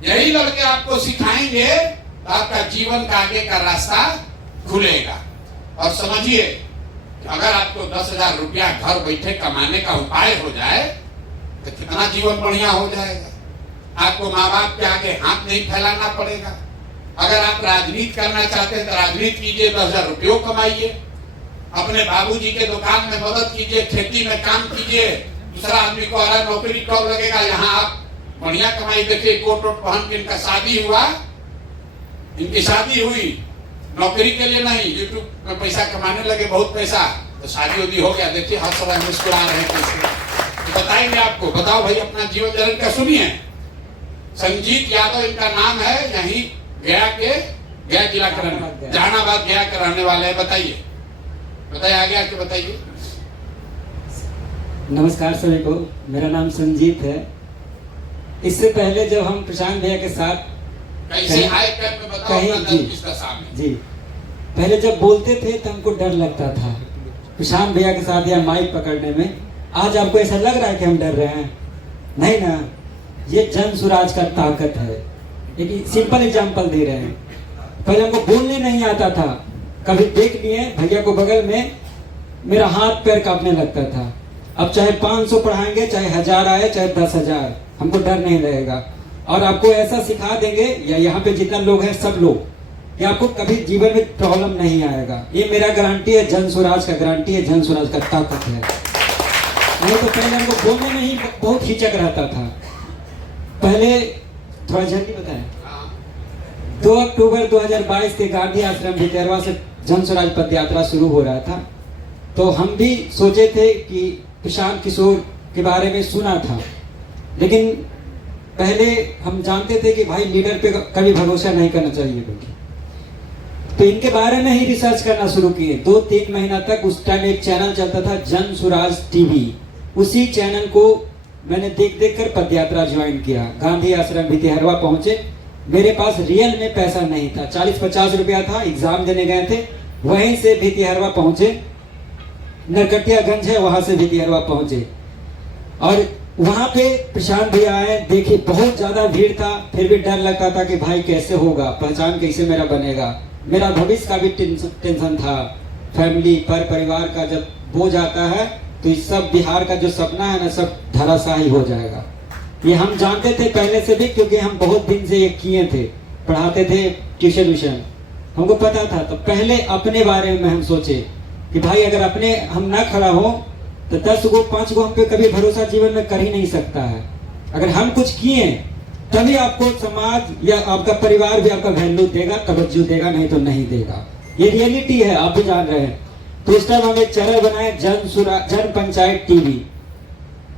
यही लड़के आपको सिखाएंगे तो आपका जीवन का आगे का रास्ता खुलेगा। और समझिए, अगर आपको 10,000 रुपया घर बैठे कमाने का उपाय हो जाए तो कितना जीवन बढ़िया हो जाएगा। आपको माँ बाप के आगे हाथ नहीं फैलाना पड़ेगा। अगर आप राजनीति करना चाहते हैं तो राजनीति कीजिए, 10,000 रुपये कमाइए, अपने बाबूजी के दुकान में मदद कीजिए, खेती में काम कीजिए। दूसरा आदमी को अरे नौकरी कब लगेगा, यहाँ आप बढ़िया कमाई। देखिए कोट वोट पहन के इनका शादी हुआ, इनकी शादी हुई नौकरी के लिए नहीं, यूट्यूब में पैसा कमाने लगे, बहुत पैसा, तो शादी उदी हो गया। देखिए हर समय मुस्कुरा रहे हैं। तो बताएंगे आपको, बताओ भाई अपना जीवन जरूर का सुनिए। संजीत यादव इनका नाम है, यही गया जिला के जहानाबाद गया के रहने वाले हैं। बताइए बताइए, आगे आके बताइए। नमस्कार सभी को, मेरा नाम संजीत है। इससे पहले जब हम प्रशांत भैया के साथ कैसे आए कर में बताओ कहीं अपना जी दर्द किसका सामने। जी पहले जब बोलते थे तो हमको डर लगता था प्रशांत भैया के साथ या माइक पकड़ने में। आज आपको ऐसा लग रहा है कि हम डर रहे हैं? नहीं ना, ये जन सुराज का ताकत है। एक सिंपल एग्जांपल दे रहे हैं। पहले हमको बोलने नहीं आता था, कभी देख लिए भैया को बगल में, मेरा हाथ पैर कांपने लगता था। अब चाहे 500 पढ़ाएंगे, चाहे 1000 आए, चाहे 10,000, हमको डर नहीं रहेगा। और आपको ऐसा सिखा देंगे, या यहाँ पे जितना लोग हैं सब लोग, कि आपको कभी जीवन में प्रॉब्लम नहीं आएगा। ये मेरा गारंटी है, जन स्वराज का गारंटी है, जन स्वराज का ताकत है। नहीं तो पहले हमको बोलने में ही बहुत हिचक रहता था। पहले थोड़ा जल्दी बताएं। 2 अक्टूबर 2022 के गांधी आश्रम भितरवा से जन स्वराज पद यात्रा शुरू हो रहा था। तो हम भी सोचे थे कि प्रशांत किशोर के बारे में सुना था, लेकिन पहले हम जानते थे कि भाई लीडर पे कभी भरोसा नहीं करना चाहिए। तो इनके बारे में ही रिसर्च करना शुरू किए। 2-3 महीना तक उस टाइम एक चैनल चलता था, जन सुराज टीवी। उसी चैनल को मैंने देख देख कर पदयात्रा ज्वाइन किया। गांधी आश्रम भितिहरवा पहुंचे। मेरे पास रियल में पैसा नहीं था, 40-50 रुपया था। एग्जाम देने गए थे, वहीं से भितिहरवा पहुंचे। नरकटियागंज है, वहां से भितिहरवा पहुंचे और वहां पे प्रशांत भैया आए। देखिए बहुत ज्यादा भीड़ था, फिर भी डर लगता था कि भाई कैसे होगा, पहचान कैसे मेरा बनेगा। मेरा भविष्य का भी टेंशन था। फैमिली पर परिवार का जब बोझ आता है तो इस सब बिहार का जो सपना है ना, सब धराशायी हो जाएगा। ये हम जानते थे पहले से भी, क्योंकि हम बहुत दिन से ये किए थे, पढ़ाते थे ट्यूशन व्यूशन, हमको पता था। तो पहले अपने बारे में हम सोचे कि भाई अगर अपने हम ना खड़ा हो तो 10 गो 5 गो हम पे कभी भरोसा जीवन में कर ही नहीं सकता है। अगर हम कुछ किए तभी आपको समाज या आपका परिवार भी आपका वैल्यू देगा, तवज्जो देगा, नहीं तो नहीं देगा। ये रियलिटी है, आप भी जान रहे हैं। तो इस टाइम हम एक चैनल बनाए, जन पंचायत टीवी।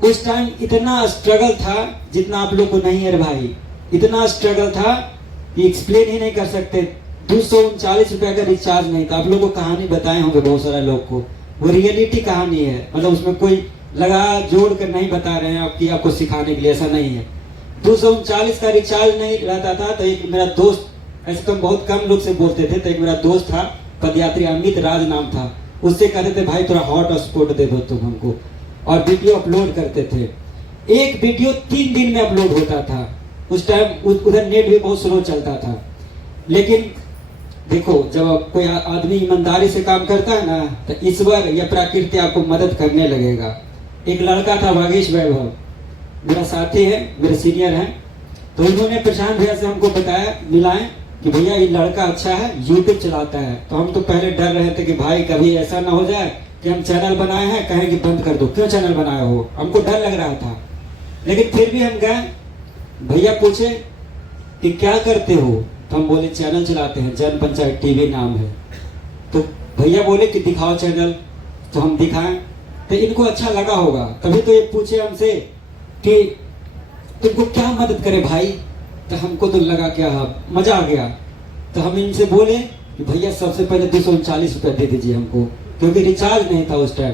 उस टाइम इतना स्ट्रगल था जितना आप लोग को नहीं है भाई। इतना स्ट्रगल था कि एक्सप्लेन ही नहीं कर सकते। 239 रुपया का रिचार्ज नहीं था। आप लोगों को कहानी बताए होंगे बहुत सारे लोग को, वो रियलिटी कहानी है। मतलब उसमें कोई लगा जोड़ कर नहीं बता रहे हैं आपकी, आपको सिखाने के लिए, ऐसा नहीं है। 239 का रिचार्ज नहीं रहता था। तो एक मेरा दोस्त, ऐसे तो हम बहुत कम लोग से बोलते थे, तो एक मेरा दोस्त था पदयात्री, अमित राज नाम था। उससे कहते थे भाई थोड़ा हॉटस्पॉट दे दो तुम हमको, और वीडियो अपलोड करते थे। एक वीडियो 3 दिन में अपलोड होता था। उस टाइम उधर नेट भी बहुत स्लो चलता था। लेकिन देखो, जब कोई आदमी ईमानदारी से काम करता है ना, तो ईश्वर या प्रकृति आपको मदद करने लगेगा। एक लड़का था वागीश वैभव, मेरा साथी है, मेरे सीनियर हैं। तो इन्होंने प्रशांत भैया से हमको बताया, मिलाएं कि भैया ये लड़का अच्छा है, यूट्यूब चलाता है। तो हम तो पहले डर रहे थे कि भाई कभी ऐसा ना हो जाए कि हम चैनल बनाए हैं, कहें कि बंद कर दो, क्यों चैनल बनाए हो, हमको डर लग रहा था। लेकिन फिर भी हम गए, भैया पूछे कि क्या करते हो, तो हम बोले चैनल चलाते हैं, जन पंचायत टीवी नाम है। तो भैया बोले कि दिखाओ चैनल। तो हम दिखाएं, तो इनको अच्छा लगा होगा, तभी तो ये पूछे हमसे कि तुमको क्या मदद करे भाई। तो हमको तो लगा क्या, मजा आ गया। तो हम इनसे बोले कि भैया सबसे पहले 239 रुपया दे दीजिए हमको, क्योंकि रिचार्ज नहीं था उस टाइम।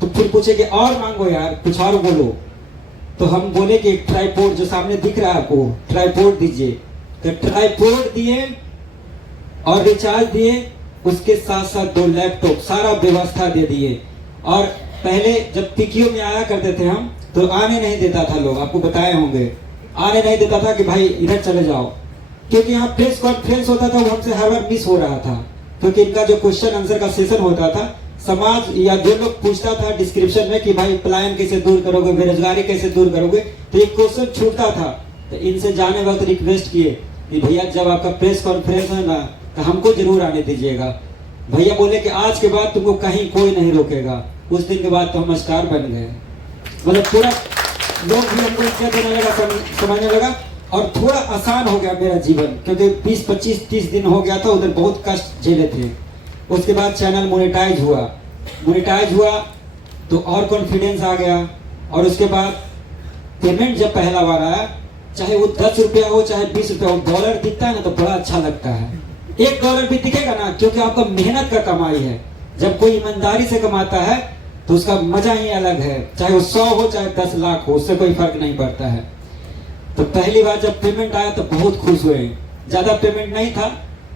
तो फिर पूछे कि और मांगो यार, कुछ और बोलो। तो हम बोले कि एक ट्राइपॉड जो सामने दिख रहा है आपको, ट्राइपॉड दीजिए। तो ट्राइपॉड दिए और रिचार्ज दिए, उसके साथ साथ 2 लैपटॉप, सारा व्यवस्था दे दिए। और पहले जब टिकियो में आया करते थे हम, तो आने नहीं देता था लोग, आपको बताए होंगे, आने नहीं देता था कि भाई इधर चले जाओ, क्योंकि यहाँ प्रेस कॉन्फ्रेंस होता था, वो हमसे हर बार मिस हो रहा था। क्योंकि इनका जो क्वेश्चन आंसर का सेशन होता था, समाज या जो लोग पूछता था डिस्क्रिप्शन में कि भाई पलायन कैसे दूर करोगे, बेरोजगारी कैसे दूर करोगे, तो एक क्वेश्चन छूटता था। तो इनसे जाने वक्त रिक्वेस्ट किए कि भैया जब आपका प्रेस कॉन्फ्रेंस है ना, तो हमको जरूर आने दीजिएगा। भैया बोले कि आज के बाद तुमको कहीं कोई नहीं रोकेगा। उस दिन के बाद तो हम स्टार बन गए। मतलब पूरा लोग भी हमको इज्जत देने लगा, समझने लगा, और थोड़ा आसान हो गया मेरा जीवन, क्योंकि 20, 25, 30 दिन हो गया था, उधर बहुत कष्ट झेले थे। उसके बाद चैनल मोनेटाइज हुआ तो और कॉन्फिडेंस आ गया। और उसके बाद पेमेंट जब पहला बार आया, चाहे वो 10 रुपया हो चाहे 20 रुपया हो, डॉलर दिखता है ना तो बड़ा अच्छा लगता है। $1 भी दिखेगा ना, क्योंकि आपका मेहनत का कमाई है। जब कोई ईमानदारी से कमाता है तो उसका मजा ही अलग है। चाहे वो 100 हो चाहे 10 लाख हो, उससे कोई फर्क नहीं पड़ता है। तो पहली बार जब पेमेंट आया तो बहुत खुश हुए। ज्यादा पेमेंट नहीं था,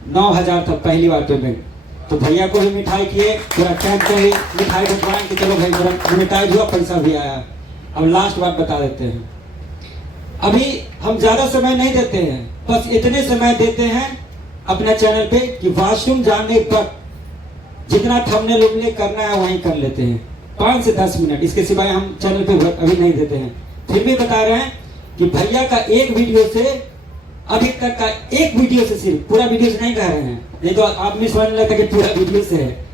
9,000 था पहली बार पेमेंट। तो भैया को भी मिठाई किए, पूरा कैंप पे ही मिठाई बंटवाएं कि चलो भाई मेरा मिठाई हुआ, पैसा भी आया। अब लास्ट बात बता देते हैं, अभी हम ज्यादा समय नहीं देते हैं, बस इतने समय देते हैं अपने चैनल पे कि वॉशरूम जाने पर जितना थंबनेल उम्नेल करना है वहीं कर लेते हैं, 5 से 10 मिनट, इसके सिवाय हम चैनल पे अभी नहीं देते हैं। फिर भी बता रहे हैं कि भैया का एक वीडियो से अभी तक का एक वीडियो से, सिर्फ पूरा वीडियो से नहीं कह रहे हैं, नहीं तो आदमी समझने लगता कि पूरा वीडियो से है,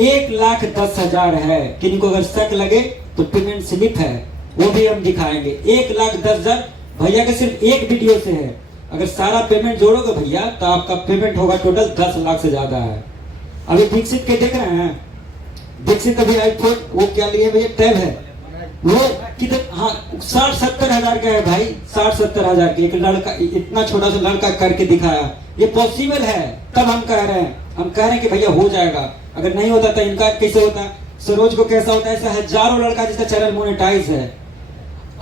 1,10,000 है। किन्हीं को अगर शक लगे तो पेमेंट स्लिप है, वो भी हम दिखाएंगे। 1,10,000 भैया के सिर्फ एक वीडियो से है। अगर सारा पेमेंट जोड़ोगे भैया तो आपका पेमेंट होगा टोटल 10 लाख से ज्यादा है। अभी दीक्षित के देख रहे हैं, दीक्षित अभी आईफोन वो क्या लिए भैया, टैब है, वो कितने, हाँ 60-70 हजार का है भाई, 60-70 हजार के। एक लड़का इतना छोटा सा लड़का करके दिखाया, ये पॉसिबल है। तब हम कह रहे हैं कि भैया हो जाएगा। अगर नहीं होता तो इनका कैसे होता, सरोज को कैसा होता, ऐसा हजारों लड़का जिसका चैनल मोनेटाइज है।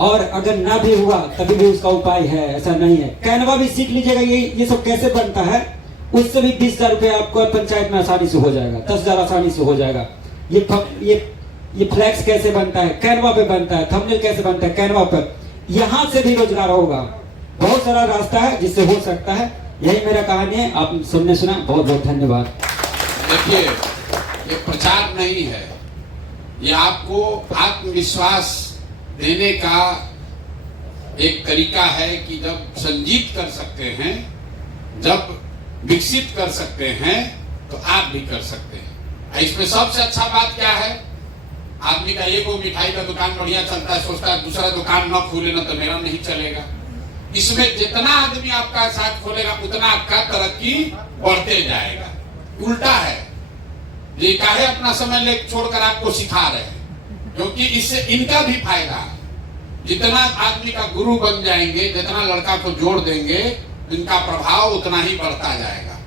और अगर ना भी हुआ तभी भी उसका उपाय है, ऐसा नहीं है। कैनवा भी सीख लीजिएगा, ये सब कैसे बनता है, उससे भी 20,000 रुपये आपको पंचायत में आसानी से हो जाएगा, 10,000 आसानी से हो जाएगा। ये फ्लैक्स कैसे बनता है, कैनवा पे बनता है। थंबनेल कैसे बनता है, कैनवा पर। यहाँ से भी रोजगार होगा, बहुत सारा रास्ता है जिससे हो सकता है। यही मेरा कहानी है, आप सबने सुना, बहुत बहुत धन्यवाद। देखिए, ये प्रचार नहीं है, ये आपको आत्मविश्वास देने का एक तरीका है कि जब संजीत कर सकते हैं, जब विकसित कर सकते हैं, तो आप भी कर सकते हैं। इसमें सबसे अच्छा बात क्या है, आदमी का एक वो मिठाई का दुकान बढ़िया चलता है, सोचता है दूसरा दुकान न खोले ना तो मेरा नहीं चलेगा। इसमें जितना आदमी आपका साथ खोलेगा उतना आपका तरक्की बढ़ते जाएगा। उल्टा है, ये काहे अपना समय ले छोड़कर आपको सिखा रहे हैं, क्योंकि इससे इनका भी फायदा है। जितना आदमी का गुरु बन जाएंगे, जितना लड़का को जोड़ देंगे, इनका प्रभाव उतना ही बढ़ता जाएगा।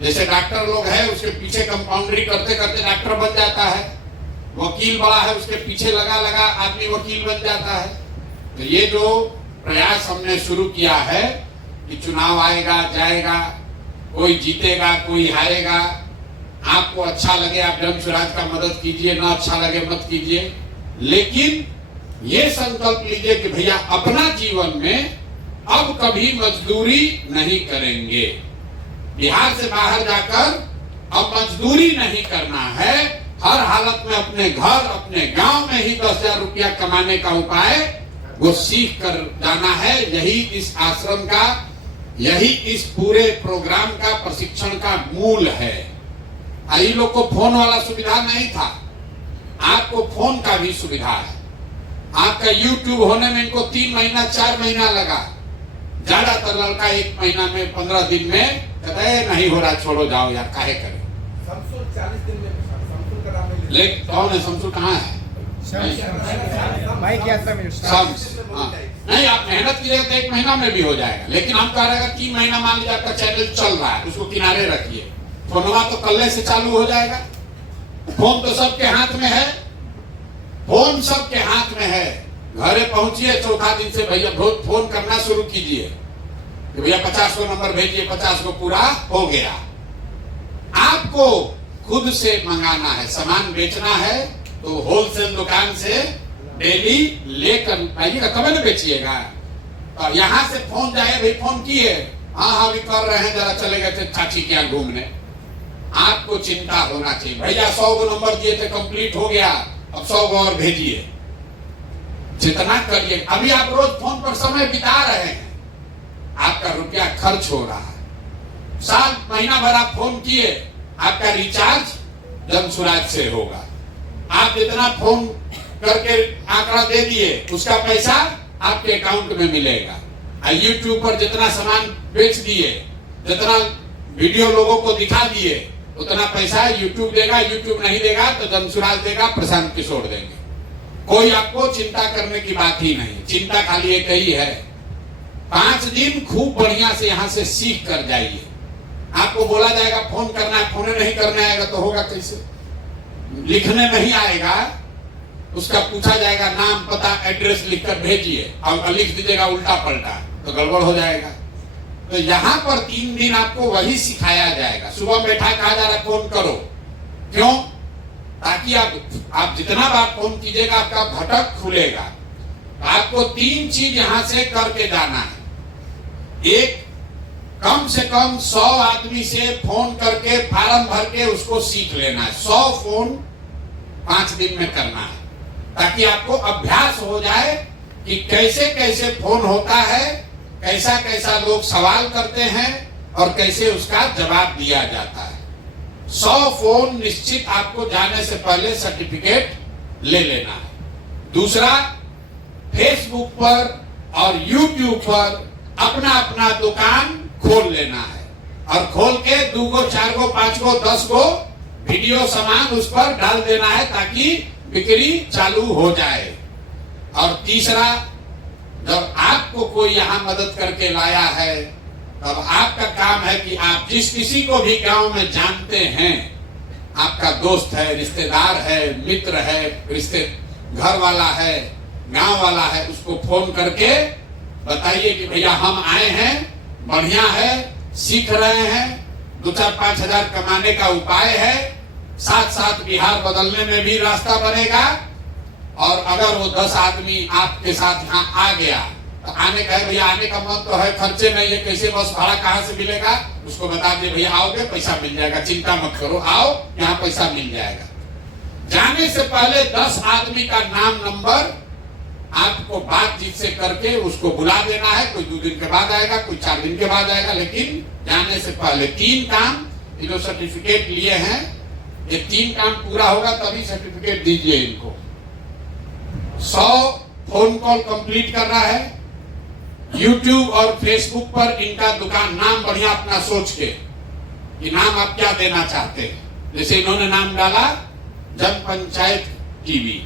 जैसे डॉक्टर लोग हैं, उसके पीछे कंपाउंडरी करते करते डॉक्टर बन जाता है। वकील बड़ा है, उसके पीछे लगा लगा आदमी वकील बन जाता है। तो ये जो प्रयास हमने शुरू किया है कि चुनाव आएगा जाएगा, कोई जीतेगा कोई हारेगा, आपको अच्छा लगे आप जन स्वराज का मदद कीजिए, ना अच्छा लगे मत कीजिए, लेकिन ये संकल्प लीजिए कि भैया अपना जीवन में अब कभी मजदूरी नहीं करेंगे। बिहार से बाहर जाकर अब मजदूरी नहीं करना है, हर हालत में अपने घर अपने गांव में ही 10,000 रुपया कमाने का उपाय वो सीख कर जाना है। यही इस आश्रम का, यही इस पूरे प्रोग्राम का प्रशिक्षण का मूल है। आई लोग को फोन वाला सुविधा नहीं था, आपको फोन का भी सुविधा है। आपका YouTube होने में इनको 3 महीना 4 महीना लगा, ज्यादातर लड़का 1 महीना में 15 दिन में कहता है नहीं हो रहा, छोड़ो जाओ यार, काहे करें। शमसुल 40 दिन में, शमसुल का नाम ले लेकिन कौन है शमसुल, कहाँ है? भाई क्या नहीं, आप मेहनत कीजिएगा तो 1 महीना में भी हो जाएगा, लेकिन हम कह रहे हैं 3 महीना मान लीजिए आपका चैनल चल रहा है, उसको किनारे रखिए, फोनवा तो कल्ले से चालू हो जाएगा। फोन तो सबके हाथ में है, फोन सबके हाथ में है। घरे पहुंचिए, चौथा दिन से भैया फोन करना शुरू कीजिए कि भैया 50 को नंबर भेजिए, 50 को पूरा हो गया। आपको खुद से मंगाना है, सामान बेचना है तो होलसेल दुकान से डेली लेकर आइएगा, कभी न बेचिएगा। और यहाँ से फोन जाए, भाई फोन किए, हाँ भी कर रहे हैं, जरा चले गए थे चाची के यहाँ घूमने। आपको चिंता होना चाहिए, भैया 100 को नंबर दिए थे, कंप्लीट हो गया, अब 100 को और भेजिए, जितना करिए। अभी आप रोज फोन पर समय बिता रहे हैं, आपका रुपया खर्च हो रहा है। साल महीना भर आप फोन किए, आपका रिचार्ज जन स्वराज से होगा। आप जितना फोन करके आंकड़ा दे दिए, उसका पैसा आपके अकाउंट में मिलेगा। YouTube पर जितना सामान बेच दिए, जितना वीडियो लोगों को दिखा दिए, उतना पैसा YouTube देगा। YouTube नहीं देगा तो जन स्वराज देगा, प्रशांत किशोर देंगे। कोई आपको चिंता करने की बात ही नहीं, चिंता खाली एक ही है, 5 दिन खूब बढ़िया से यहाँ से सीख कर जाइए। आपको बोला जाएगा फोन करना है, फोन नहीं करने आएगा तो होगा कैसे? लिखने नहीं आएगा उसका पूछा जाएगा नाम पता एड्रेस लिखकर भेजिए, और लिख दीजिएगा उल्टा पलटा तो गड़बड़ हो जाएगा। तो यहाँ पर 3 दिन आपको वही सिखाया जाएगा। सुबह बैठा कहा जा रहा है फोन करो, क्यों? ताकि आप जितना बार फोन कीजिएगा आपका भटक खुलेगा। आपको 3 चीज यहां से करके जाना है। एक, कम से कम 100 आदमी से फोन करके फार्म भर के उसको सीख लेना है। 100 फोन 5 दिन में करना है, ताकि आपको अभ्यास हो जाए कि कैसे कैसे फोन होता है, कैसा कैसा लोग सवाल करते हैं और कैसे उसका जवाब दिया जाता है। 100 फोन निश्चित आपको जाने से पहले सर्टिफिकेट ले लेना है। दूसरा, फेसबुक पर और यूट्यूब पर अपना अपना दुकान खोल लेना है, और खोल के 2 गो 4 गो 5 गो 10 गो वीडियो सामान उस पर डाल देना है, ताकि बिक्री चालू हो जाए। और तीसरा, जब आपको कोई यहाँ मदद करके लाया है, तब आपका काम है कि आप जिस किसी को भी गांव में जानते हैं, आपका दोस्त है, रिश्तेदार है, मित्र है, रिश्ते घर वाला है, गांव वाला है, उसको फोन करके बताइए कि भैया हम आए हैं, बढ़िया है, सीख रहे हैं, 2-4-5 हजार कमाने का उपाय है, साथ साथ बिहार बदलने में भी रास्ता बनेगा। और अगर वो 10 आदमी आपके साथ यहाँ आ गया तो आने का है, भैया आने का मन तो है, खर्चे नहीं है, कैसे बस भाड़ा कहाँ से मिलेगा, उसको बता दिए भैया आओगे पैसा मिल जाएगा, चिंता मत करो, आओ यहाँ पैसा मिल जाएगा। जाने से पहले 10 आदमी का नाम नंबर आपको बातचीत से करके उसको बुला देना है। कोई 2 दिन के बाद आएगा, कोई 4 दिन के बाद आएगा, लेकिन जाने से पहले 3 काम, ये जो सर्टिफिकेट लिए हैं, ये 3 काम पूरा होगा तभी सर्टिफिकेट दीजिए इनको। 100 फोन कॉल कंप्लीट करना है। YouTube और Facebook पर इनका दुकान नाम बढ़िया अपना सोच के कि नाम आप क्या देना चाहते हैं। जैसे इन्होंने नाम डाला जन पंचायत टीवी,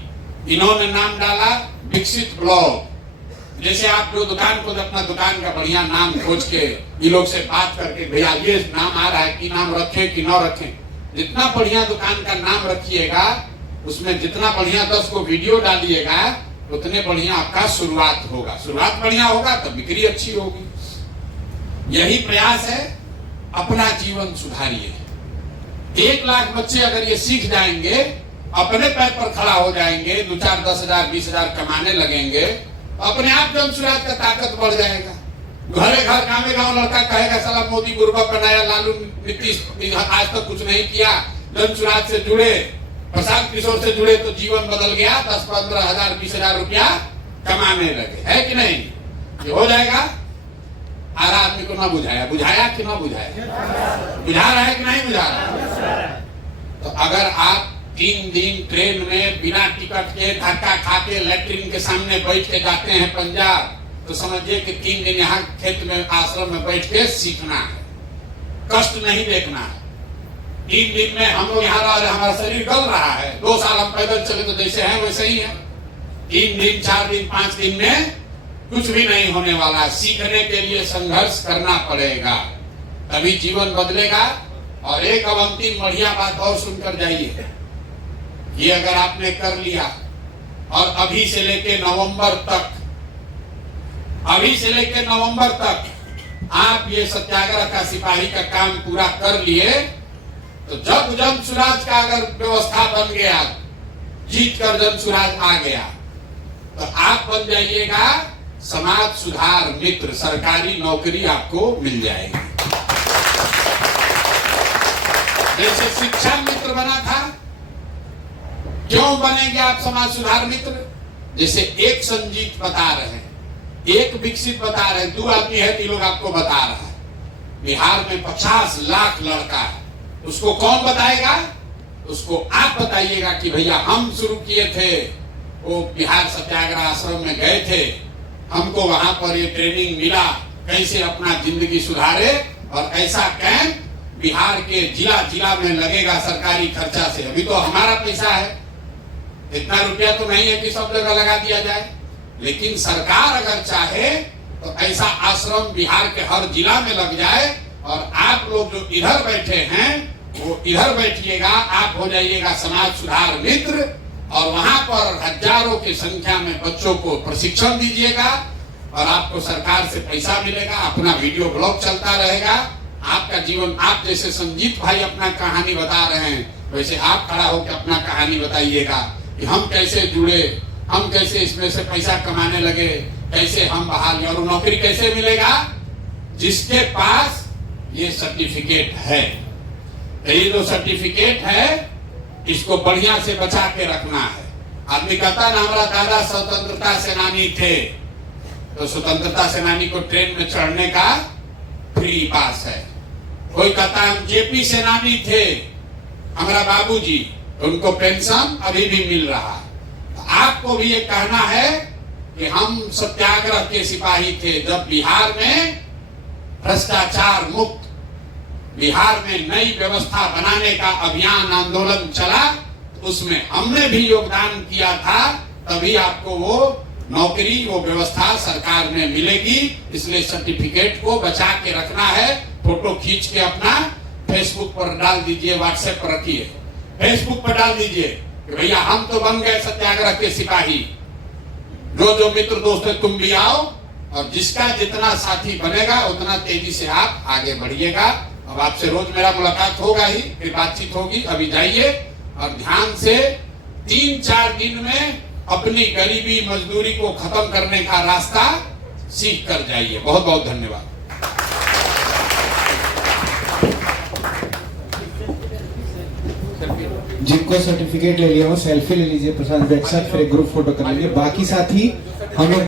इन्होंने नाम डाला विकसित ब्लॉग। जैसे आप जो दुकान को अपना दुकान का बढ़िया नाम खोज के ये लोग से बात करके भैया ये नाम आ रहा है कि नाम रखें कि न रखें, जितना बढ़िया दुकान का नाम रखिएगा, उसमें जितना बढ़िया 10 को वीडियो डालिएगा, उतने बढ़िया आपका शुरुआत होगा। शुरुआत बढ़िया होगा तो बिक्री अच्छी होगी। यही प्रयास है, अपना जीवन सुधारिए। 1 लाख बच्चे अगर ये सीख जाएंगे, अपने पैर पर खड़ा हो जाएंगे, 2-4 10 हजार 20 हजार कमाने लगेंगे, अपने आप जन सुराज का ताकत बढ़ जाएगा। घरे घर गाँव गाँव लड़का कहेगा साला मोदी गुरबा बनाया, लालू नीतीश आज तक कुछ नहीं किया। जन सुराज से जुड़े, प्रशांत किशोर से जुड़े तो जीवन बदल गया, 10-15 हजार 20 हजार रुपया कमाने लगे, है कि नहीं? ये हो जाएगा। हर आदमी को ना बुझाया, बुझाया कि ना बुझाया, बुझा रहा है कि नहीं बुझा रहा? तो अगर आप 3 दिन ट्रेन में बिना टिकट के धक्का खा के लैट्रिन के सामने बैठ के जाते हैं पंजाब, तो समझिए कि 3 दिन यहाँ खेत में आश्रम में बैठ के सीखना है, कष्ट नहीं देखना है। 3 दिन में हम लोग यहाँ रह रहे, हमारा शरीर गल रहा है। 2 साल हम पैदल चले तो जैसे हैं वैसे ही है। 3 दिन 4 दिन 5 दिन में कुछ भी नहीं होने वाला। सीखने के लिए संघर्ष करना पड़ेगा, तभी जीवन बदलेगा। और एक अब अंतिम बढ़िया बात और सुनकर जाइए, ये अगर आपने कर लिया और अभी से लेके नवंबर तक आप ये सत्याग्रह का सिपाही का काम पूरा कर लिए, तो जब जन सुराज का अगर व्यवस्था बन गया, जीत कर जन सुराज आ गया, तो आप बन जाइएगा समाज सुधार मित्र, सरकारी नौकरी आपको मिल जाएगी। जैसे शिक्षा मित्र बना था, क्यों बनेंगे आप समाज सुधार मित्र? जैसे एक संजीत बता रहे हैं, एक विकसित बता रहे हैं, 2 आदमी है, 3 लोग आपको बता रहा है। बिहार में 50 लाख लड़का है, उसको कौन बताएगा? उसको आप बताइएगा कि भैया हम शुरू किए थे, वो बिहार सत्याग्रह आश्रम में गए थे, हमको वहां पर ये ट्रेनिंग मिला, कैसे अपना जिंदगी सुधारे, और ऐसा कैंप बिहार के जिला जिला में लगेगा सरकारी खर्चा से। अभी तो हमारा पैसा है, इतना रुपया तो नहीं है कि सब जगह लगा दिया जाए, लेकिन सरकार अगर चाहे तो ऐसा आश्रम बिहार के हर जिला में लग जाए, और आप लोग जो इधर बैठे हैं वो इधर बैठिएगा, आप हो जाइएगा समाज सुधार मित्र, और वहां पर हजारों की संख्या में बच्चों को प्रशिक्षण दीजिएगा और आपको सरकार से पैसा मिलेगा, अपना वीडियो ब्लॉग चलता रहेगा, आपका जीवन, आप जैसे संजीत भाई अपना कहानी बता रहे हैं वैसे आप खड़ा होकर अपना कहानी बताइएगा कि हम कैसे जुड़े, हम कैसे इसमें से पैसा कमाने लगे, कैसे हम बहाल, और नौकरी कैसे मिलेगा? जिसके पास ये सर्टिफिकेट है। ये जो सर्टिफिकेट है इसको बढ़िया से बचा के रखना है। आदमी कहता ना हमारा दादा स्वतंत्रता सेनानी थे, तो स्वतंत्रता सेनानी को ट्रेन में चढ़ने का फ्री पास है। कोई कहता हम जेपी सेनानी थे, हमारा बाबूजी, उनको पेंशन अभी भी मिल रहा। तो आपको भी ये कहना है कि हम सत्याग्रह के सिपाही थे। जब बिहार में भ्रष्टाचार मुक्त, बिहार में नई व्यवस्था बनाने का अभियान आंदोलन चला, उसमें हमने भी योगदान किया था, तभी आपको वो नौकरी, वो व्यवस्था सरकार में मिलेगी। इसलिए सर्टिफिकेट को बचा के रखना है। फोटो खींच के अपना फेसबुक पर डाल दीजिए, व्हाट्सएप पर रखिए, फेसबुक पर डाल दीजिए कि भैया हम तो बन गए सत्याग्रह के सिपाही। जो मित्र दोस्त है तुम भी आओ, और जिसका जितना साथी बनेगा उतना तेजी से आप आगे बढ़िएगा। अब आपसे रोज मेरा मुलाकात होगा ही, फिर बातचीत होगी। अभी जाइए और ध्यान से 3-4 दिन में अपनी गरीबी मजदूरी को खत्म करने का रास्ता सीख कर जाइए। बहुत बहुत धन्यवाद। जिनको सर्टिफिकेट ले लिया हो सेल्फी ले लीजिए प्रशांत भाई के साथ, फिर एक ग्रुप फोटो कर लीजिए। बाकी साथी हम लोग